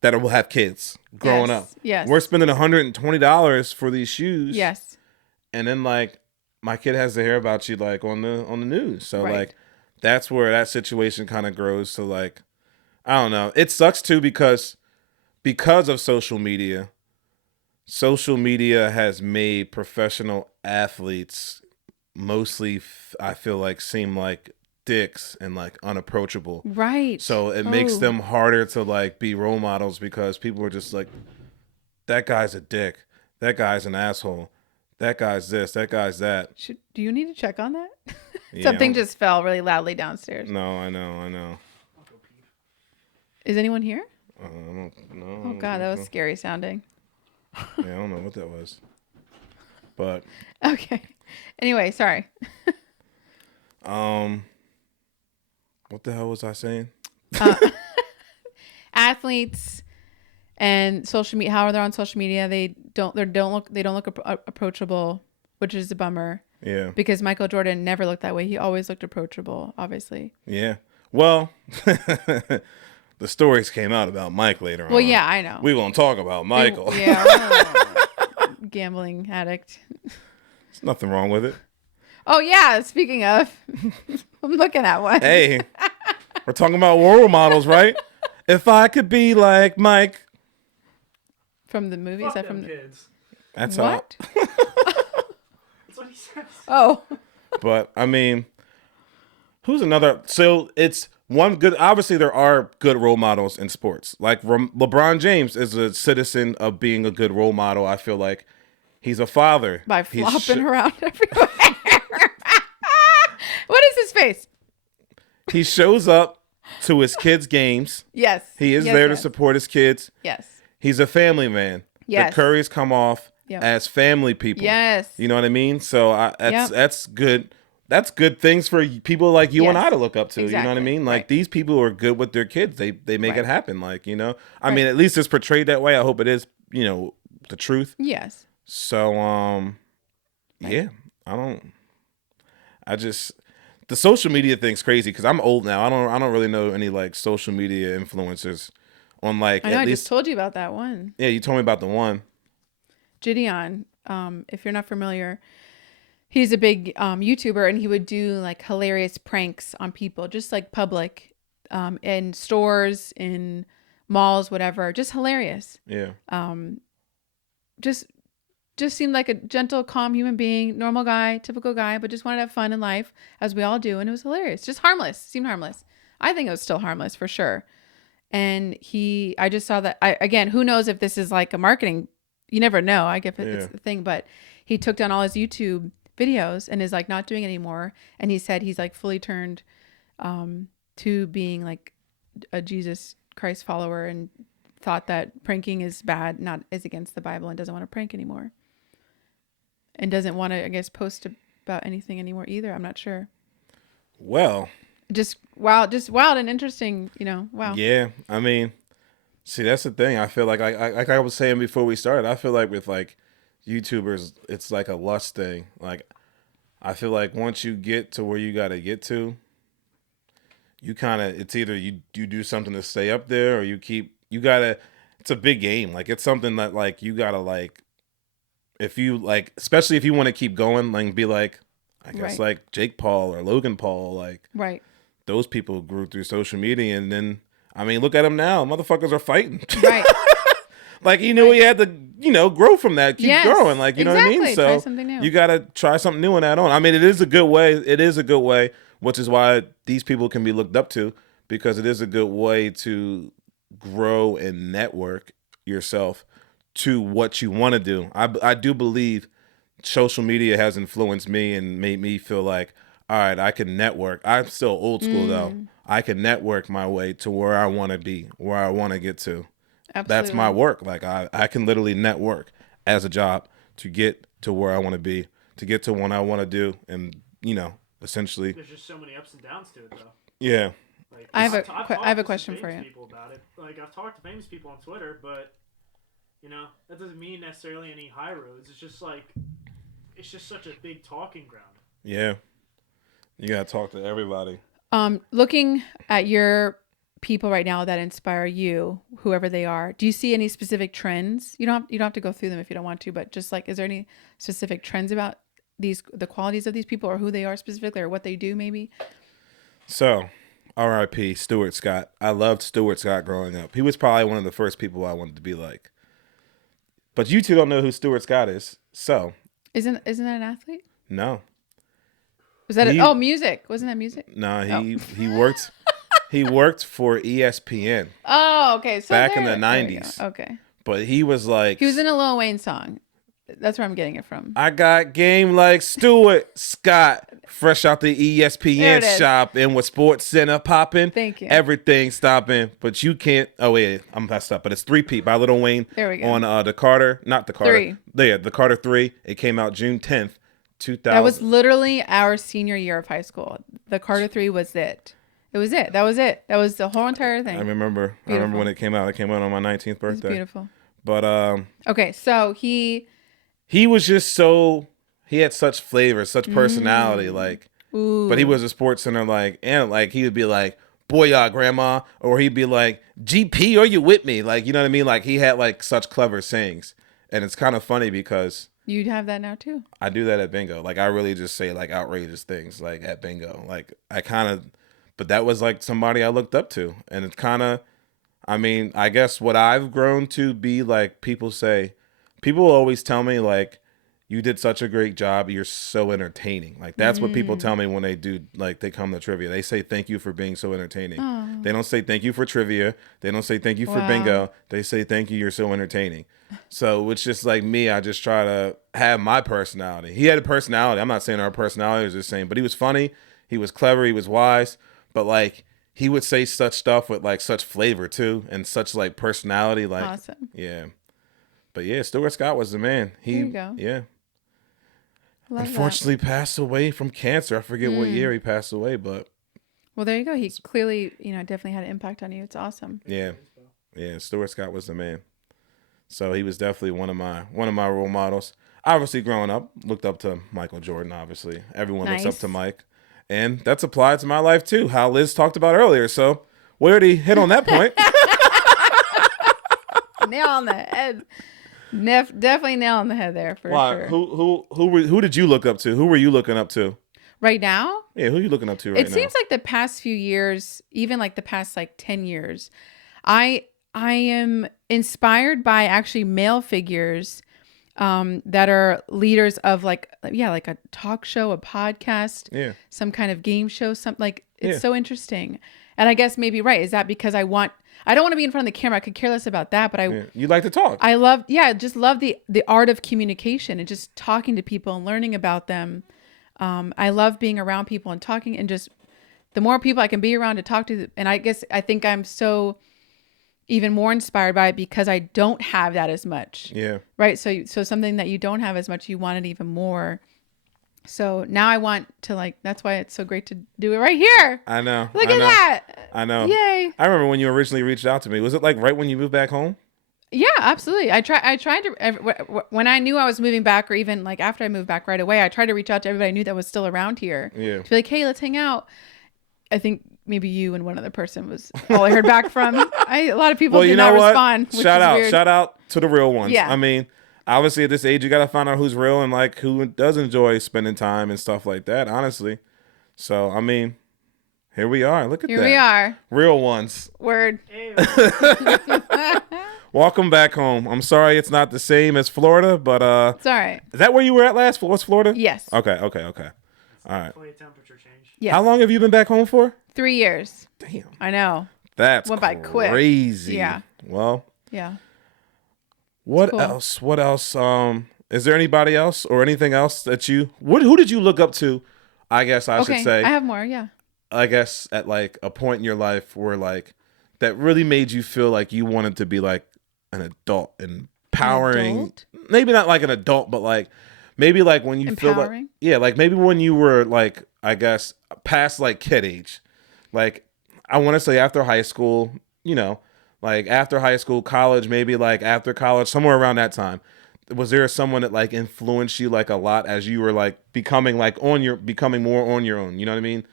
that will have kids growing up. Yes. We're spending $120 for these shoes. Yes. And then, like, my kid has to hear about you, like, on the news. So, Right. like, that's where that situation kind of grows to, like, I don't know. It sucks, too, because of social media. Social media has made professional athletes mostly, I feel like, seem like dicks and, like, unapproachable. Right. So it makes them harder to, like, be role models because people are just like, that guy's a dick. That guy's an asshole. That guy's this. That guy's that. Do you need to check on that? Yeah, Something just fell really loudly downstairs. No, I know. Is anyone here? No. Oh, God, that was scary sounding. Yeah, I don't know what that was. But Okay. Anyway, sorry. what the hell was I saying? Athletes and social media, how they're on social media, they don't look approachable, which is a bummer. Yeah. Because Michael Jordan never looked that way. He always looked approachable, obviously. Yeah. Well, the stories came out about Mike later on. Well, yeah, I know. We won't talk about Michael. Yeah. Gambling addict. There's nothing wrong with it. Oh, yeah. Speaking of, I'm looking at one. Hey, we're talking about role models, right? If I could be like Mike. From the movie? Is that from the kids. That's what? That's what he says. Oh. But, I mean, who's another? So it's one good. Obviously, there are good role models in sports. Like LeBron James is a citizen of being a good role model. I feel like he's a father. By flopping around everywhere. What is his face? He shows up to his kids' games. Yes. He is there to support his kids. Yes. He's a family man. Yes. The Currys come off as family people. Yes. You know what I mean? So Yep. that's good. That's good things for people like you and Yes. I to look up to. You know what I Exactly. mean? Like Right. these people are good with their kids. They make Right. it happen. Like, you know, I Right. mean, at least it's portrayed that way. I hope it is, you know, the truth. Yes. So, Right. yeah, I don't, I just, the social media thing's crazy because I'm old now. I don't really know any like social media influencers on like I know. at I least. just told you about that one. Yeah, you told me about the one. Gideon. If you're not familiar, he's a big YouTuber, and he would do like hilarious pranks on people, just like public, in stores, in malls, whatever. Just hilarious. Yeah. Just seemed like a gentle, calm human being, normal guy, typical guy, but just wanted to have fun in life, as we all do, and it was hilarious. Just harmless. Seemed harmless. I think it was still harmless for sure. And I just saw that. Again, who knows if this is like a marketing? You never know. I guess it's the thing, but he took down all his YouTube videos and is like not doing it anymore. And he said he's like fully turned to being like a Jesus Christ follower, and thought that pranking is bad, not is against the Bible, and doesn't want to prank anymore. And doesn't want to, I guess, post about anything anymore either. I'm not sure. Well. Just wild and interesting, you know. Wow. Yeah, I mean, see, that's the thing. I feel like like I was saying before we started, I feel like with like YouTubers, it's like a lust thing. Like, I feel like once you get to where you got to get to, you kind of, it's either you do something to stay up there, or you gotta, it's a big game. Like, it's something that like you gotta like, if you like, especially if you want to keep going, like be like, I guess like Jake Paul or Logan Paul, like. Right. Those people grew through social media, and then, I mean, look at them now. Motherfuckers are fighting. Right. Like, he knew he had to, you know, grow from that, keep growing. Like, you know what I mean? So try something new. you got to try something new and add on. I mean, it is a good way. It is a good way, which is why these people can be looked up to, because it is a good way to grow and network yourself to what you want to do. I do believe social media has influenced me and made me feel like, all right, I can network. I'm still old school though. I can network my way to where I want to be, where I want to get to. Absolutely. That's my work. Like I can literally network as a job to get to where I want to be, to get to what I want to do, and you know, essentially. There's just so many ups and downs to it, though. Yeah. Like, I have a to question some for famous you. people about it. Like, I've talked to famous people on Twitter, but you know that doesn't mean necessarily any high roads. It's just like, it's just such a big talking ground. Yeah. You gotta talk to everybody. Looking at your people right now that inspire you, whoever they are, do you see any specific trends? You don't have to go through them if you don't want to, but just like, is there any specific trends about the qualities of these people, or who they are specifically, or what they do maybe? So, R.I.P. Stuart Scott. I loved Stuart Scott growing up. He was probably one of the first people I wanted to be like. But you two don't know who Stuart Scott is, so Isn't that an athlete? no. Was that music? Wasn't that music? No, he worked he worked for ESPN Oh, okay. So back in the there we 90s. go. Okay. But he was like, He was in a Lil Wayne song. That's where I'm getting it from. I got game like Stuart Scott, fresh out the There ESPN it is. shop, and with Sports Center popping. Thank you. Everything stopping, but you can't. Oh wait, I'm messed up. But it's 3-Peat by Lil Wayne. There we go. On the Carter, not the Carter. 3. Yeah, the Carter 3. It came out June 10th, 2000. That was literally our senior year of high school. The Carter 3 was it. It was it. That was it. That was the whole entire thing. I remember when it came out. It came out on my 19th It was birthday. beautiful. But Okay, so he was just so, he had such flavor, such personality, like. Ooh. But he was a Sports Center and he would be like, "Boy, grandma," or he'd be like, "GP, are you with me?" Like, you know what I mean? Like, he had like such clever sayings, and it's kind of funny because You'd have that now too. I do that at bingo. Like, I really just say like outrageous things like at bingo. Like, but that was like somebody I looked up to, and it's kind of, I mean, I guess what I've grown to be like. People will always tell me like, you did such a great job. You're so entertaining. Like, that's what people tell me when they do, like, they come to trivia. They say, thank you for being so entertaining. Oh. They don't say thank you for trivia. They don't say thank you for Wow. bingo. They say, thank you. You're so entertaining. So it's just like me. I just try to have my personality. He had a personality. I'm not saying our personality was the same, but he was funny. He was clever. He was wise. But like, he would say such stuff with like such flavor too, and such like personality. Like, Awesome. yeah. But yeah, Stuart Scott was the man. There you go. Yeah. Love Unfortunately passed away from cancer. I forget what year he passed away, but that. Well, there you go. He clearly, definitely had an impact on you. It's awesome. yeah. Yeah, Stuart Scott was the man. So he was definitely one of my role models. Obviously, growing up, looked up to Michael Jordan, obviously. Everyone looks up Nice. to Mike. And that's applied to my life, too, how Liz talked about earlier. So we already hit on that point. Nail on the head. Definitely nail on the head there for sure. Who did you look up to? Who were you looking up to? Right now? Yeah, who are you looking up to right now? It seems like the past few years, even like the past 10 years, I am inspired by actually male figures that are leaders of like a talk show, a podcast, some kind of game show, it's so interesting. And I guess maybe is that because I don't want to be in front of the camera. I could care less about that, but you like to talk. I just love the art of communication and just talking to people and learning about them. I love being around people and talking, and just the more people I can be around to talk to. And I think I'm so even more inspired by it because I don't have that as much. Yeah. Right. So something that you don't have as much, you want it even more. So now I want to that's why it's so great to do it right here. I know. Look at that. I know. Yay. I remember when you originally reached out to me. Was it right when you moved back home? Yeah, absolutely. I tried to, when I knew I was moving back, or even after I moved back right away, I tried to reach out to everybody I knew that was still around here. Yeah. To be like, hey, let's hang out. I think maybe you and one other person was all I heard back from. A lot of people did not respond. Shout out to the real ones. Yeah. I mean, obviously at this age, you got to find out who's real and who does enjoy spending time and stuff like that, honestly. So, I mean, here we are. Look at that. Here we are. Real ones. Word. Welcome back home. I'm sorry it's not the same as Florida, but it's all right. Is that where you were at last? Was Florida? Yes. Okay. All right. Temperature change. Yes. How long have you been back home for? 3 years. Damn. I know. That's went by quick. Crazy. Yeah. Well. Yeah. What else? What else? Is there anybody else or anything else that who did you look up to? I guess I should say. I have more. Yeah. I guess at a point in your life where that really made you feel like you wanted to be an adult, empowering. Maybe not an adult, but maybe when you empowering? Feel maybe when you were I guess past kid age, I want to say after high school, after high school, college, maybe after college, somewhere around that time. Was there someone that influenced you a lot as you were becoming becoming more on your own? You know what I mean?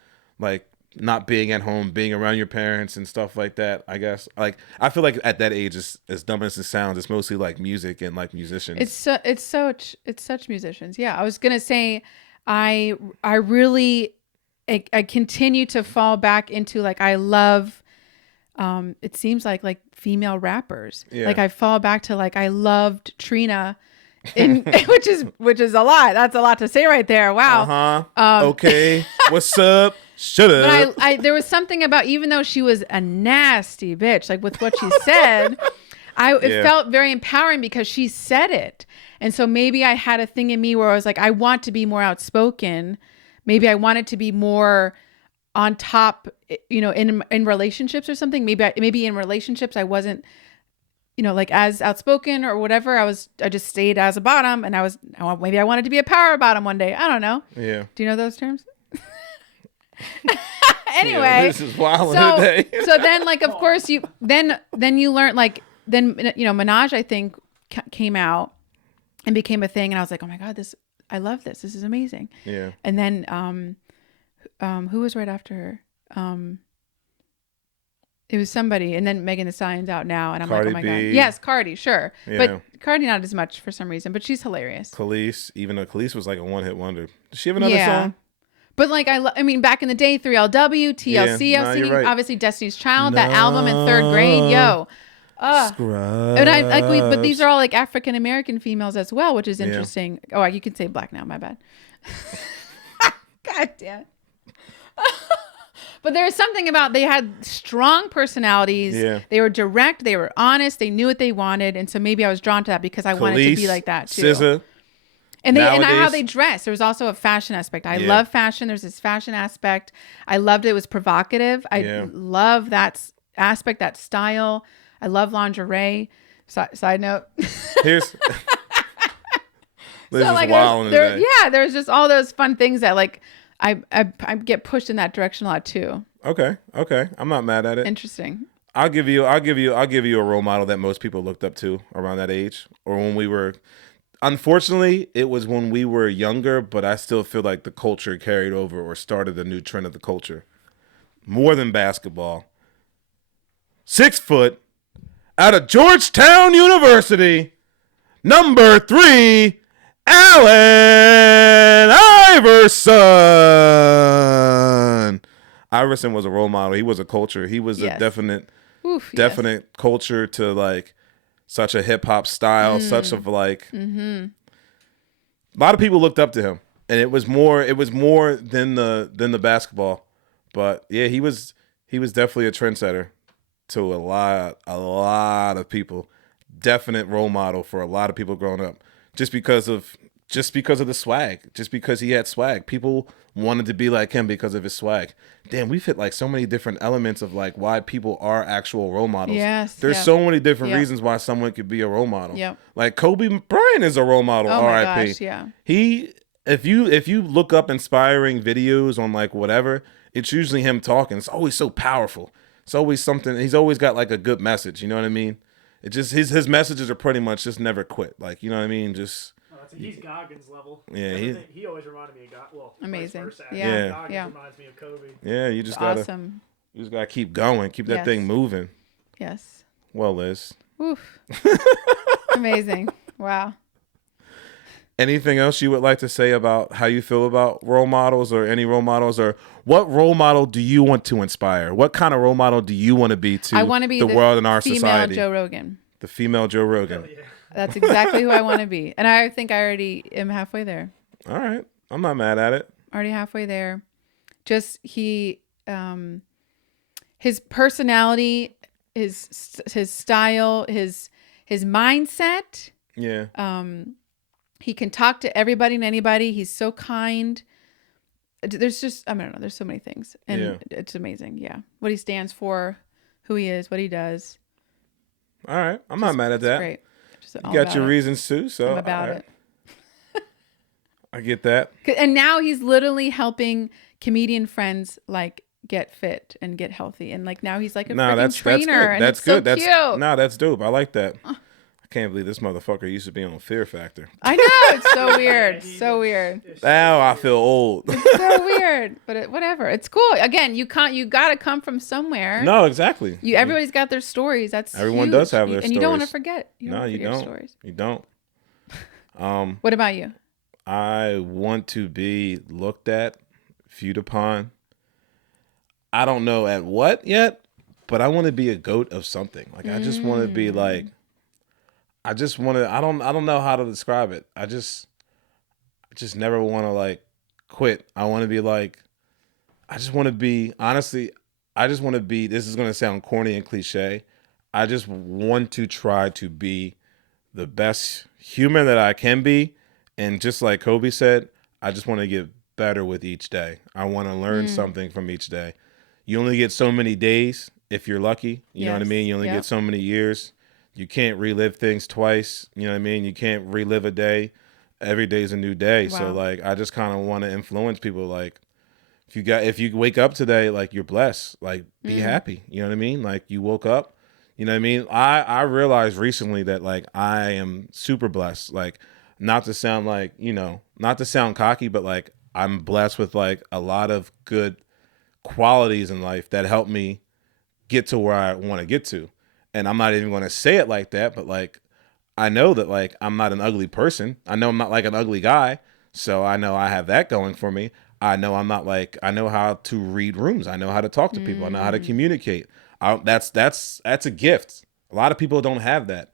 Not being at home, being around your parents and stuff like that. I guess I feel at that age, as dumb as it sounds, it's mostly music and musicians. It's such musicians. Yeah, I was gonna say, I really I continue to fall back into I love. It seems like female rappers. Yeah. I fall back to I loved Trina, which is a lot. That's a lot to say right there. Wow. Okay. What's up? Shut up. But there was something about, even though she was a nasty bitch, with what she said, it felt very empowering because she said it. And so maybe I had a thing in me where I was I want to be more outspoken. Maybe I wanted to be more on top, in relationships or something. Maybe in relationships I wasn't, as outspoken or whatever. I just stayed as a bottom, and maybe I wanted to be a power bottom one day. I don't know. Yeah. Do you know those terms? Anyway, this is wild today. So then, of course, you then you learn Minaj, I think, came out and became a thing, and I was oh my God, I love this. This is amazing. Yeah. And then who was right after her? It was somebody, and then Megan Thee Stallion's out now, and I'm Cardi oh my B. God. Yes, Cardi, sure. Yeah. But Cardi not as much for some reason, but she's hilarious. Khalees, even though Khalees was a one-hit wonder. Does she have another song? But I mean, back in the day, 3LW, TLC, Yeah, I was singing, you're right. obviously Destiny's Child, that album in 3rd grade, yo. Scrubs. And but these are all African American females as well, which is interesting. Yeah. Oh, you can say black now, my bad. God damn. But there was something about, they had strong personalities. Yeah. They were direct. They were honest. They knew what they wanted. And so maybe I was drawn to that because I wanted to be like that too. SZA. And how they dress. There was also a fashion aspect. I love fashion. There's this fashion aspect. I loved it was provocative. I love that aspect, that style. I love lingerie. Side note. Here's this So is like wild today. there's just all those fun things that like I get pushed in that direction a lot too. Okay. I'm not mad at it. Interesting. I'll give you a role model that most people looked up to around that age, or when we were. Unfortunately, it was when we were younger, but I still feel like the culture carried over or started a new trend of the culture. More than basketball. 6 foot, out of Georgetown University, number 3, Allen Iverson. Iverson was a role model. He was a culture. He was a definite culture to like such a hip hop style, such of like a lot of people looked up to him, and it was more than the basketball. But yeah, he was definitely a trendsetter to a lot of people. Definite role model for a lot of people growing up, just because of the swag, just because he had swag. People wanted to be like him because of his swag. Damn, we've hit like so many different elements of like why people are actual role models. Yes, there's so many different reasons why someone could be a role model. Yep. Like Kobe Bryant is a role model. Oh my R.I.P. gosh, yeah. If you look up inspiring videos on like whatever, it's usually him talking. It's always so powerful. It's always something. He's always got like a good message. You know what I mean? It just his messages are pretty much just never quit. Like, you know what I mean? Just he's Goggins level. Yeah, he always reminded me of Goggins. Well, amazing. Yeah, Goggins reminds me of Kobe. Yeah, you just gotta keep going, keep that thing moving. Yes. Well, Liz. Oof. Amazing. Wow. Anything else you would like to say about how you feel about role models, or any role models, or what role model do you want to inspire? What kind of role model do you want to be to I want to be the world and our society? Female Joe Rogan. The female Joe Rogan. Yeah. That's exactly who I want to be. And I think I already am halfway there. All right. I'm not mad at it. Already halfway there. Just his personality, his style, his mindset. Yeah. He can talk to everybody and anybody. He's so kind. There's just, I don't know, there's so many things. And it's amazing. Yeah. What he stands for, who he is, what he does. All right. I'm not mad at that. Great. You got your reasons too, so I'm about it. I get that. And now he's literally helping comedian friends like get fit and get healthy, and like now he's like a freaking trainer. That's good. That's so cute. That's dope. I like that. I can't believe this motherfucker used to be on Fear Factor. I know, it's so weird. So weird. Now I feel old. It's so weird, but whatever. It's cool. Again, you gotta come from somewhere. No, exactly. Everybody's got their stories. That's everyone huge. does have their stories, and you don't want to forget. You don't. Stories. You don't. What about you? I want to be looked at, viewed upon. I don't know at what yet, but I want to be a goat of something. Like I just want to be like. I just want to. I don't know how to describe it. I just never want to like quit. I want to be like. I just want to be. Honestly, I just want to be. This is gonna sound corny and cliche. I just want to try to be the best human that I can be, and just like Kobe said, I just want to get better with each day. I want to learn something from each day. You only get so many days if you're lucky. You know what I mean? You only get so many years. You can't relive things twice. You know what I mean? You can't relive a day. Every day's a new day. Wow. So like, I just kind of want to influence people. Like, if you wake up today, like you're blessed. Like, be happy. You know what I mean? Like you woke up. You know what I mean? I realized recently that like I am super blessed. Like, not to sound like, not to sound cocky, but like I'm blessed with like a lot of good qualities in life that help me get to where I want to get to. And I'm not even going to say it like that, but like, I know that like, I'm not an ugly person. I know I'm not like an ugly guy. So I know I have that going for me. I know I'm not like, I know how to read rooms. I know how to talk to people. I know how to communicate. That's a gift. A lot of people don't have that.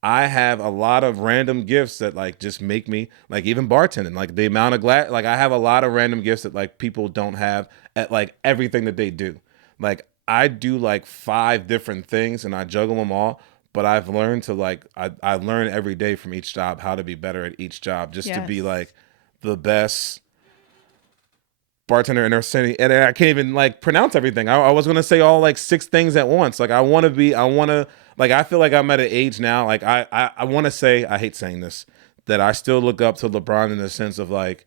I have a lot of random gifts that like just make me like, even bartending, like the amount of glass, like I have a lot of random gifts that like people don't have at like everything that they do. Like, I do like 5 different things and I juggle them all, but I've learned to like, I learn every day from each job how to be better at each job, just to be like the best bartender in our city. And I can't even like pronounce everything. I was going to say all like 6 things at once. Like I want to Like, I feel like I'm at an age now, like, I want to say, I hate saying this, that I still look up to LeBron in the sense of, like,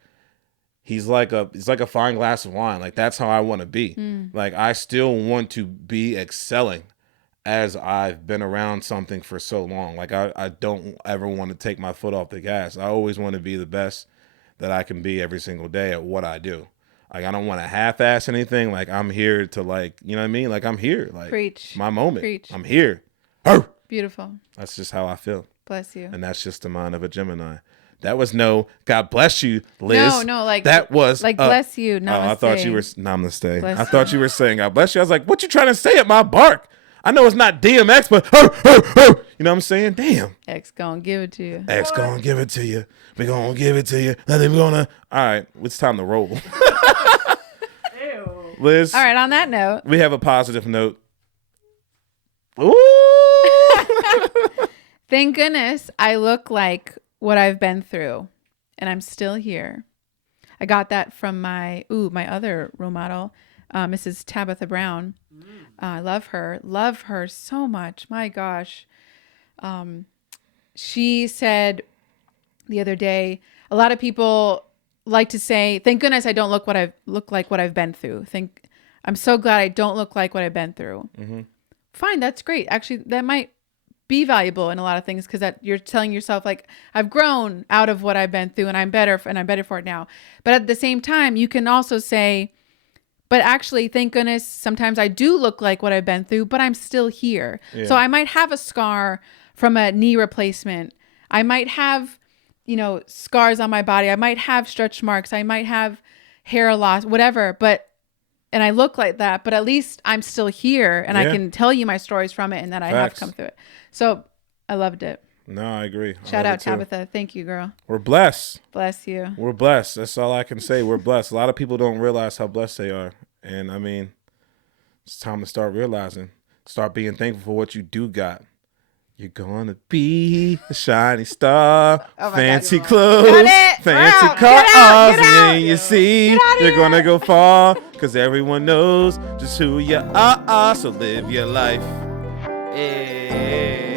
he's like a fine glass of wine. Like, that's how I want to be. Like, I still want to be excelling as I've been around something for so long. Like, I don't ever want to take my foot off the gas. I always want to be the best that I can be every single day at what I do. Like, I don't want to half-ass anything. Like, I'm here to, like, you know what I mean? Like, I'm here. Like, Preach. my moment. Preach. I'm here. Arr! Beautiful. That's just how I feel. Bless you. And that's just the mind of a Gemini. That was no God bless you, Liz. No, like that was like bless you. Namaste. Oh, I thought you were namaste. Bless I thought you were saying God bless you. I was like, what you trying to say at my bark? I know it's not DMX, but you know what I'm saying? Damn. X gonna give it to you. X gonna give it to you. We gonna give it to you. And then we're gonna. All right, it's time to roll. Ew. Liz. All right. On that note, We have a positive note. Ooh. thank goodness I look like what I've been through, and I'm still here. I got that from my other role model, Mrs. Tabitha Brown. I love her so much. My gosh. She said the other day, a lot of people like to say, thank goodness I don't look like what I've been through. I'm so glad I don't look like what I've been through. Mm-hmm. Fine, that's great. Actually, that might be valuable in a lot of things, because that you're telling yourself, like, I've grown out of what I've been through, and I'm better for it now. But at the same time, you can also say, but actually, thank goodness, sometimes I do look like what I've been through, but I'm still here. Yeah. So I might have a scar from a knee replacement. I might have, scars on my body. I might have stretch marks. I might have hair loss, whatever. And I look like that, but at least I'm still here, and I can tell you my stories from it, and that I have come through it. So I loved it. No, I agree. Shout out Tabitha. Thank you, girl. We're blessed. Bless you. We're blessed. That's all I can say. We're blessed. A lot of people don't realize how blessed they are. And I mean, it's time to start realizing. Start being thankful for what you do got. You're going to be a shiny star. Fancy clothes. Fancy cars. And then you see you're going to go far. Because everyone knows just who you are. So live your life. Yeah.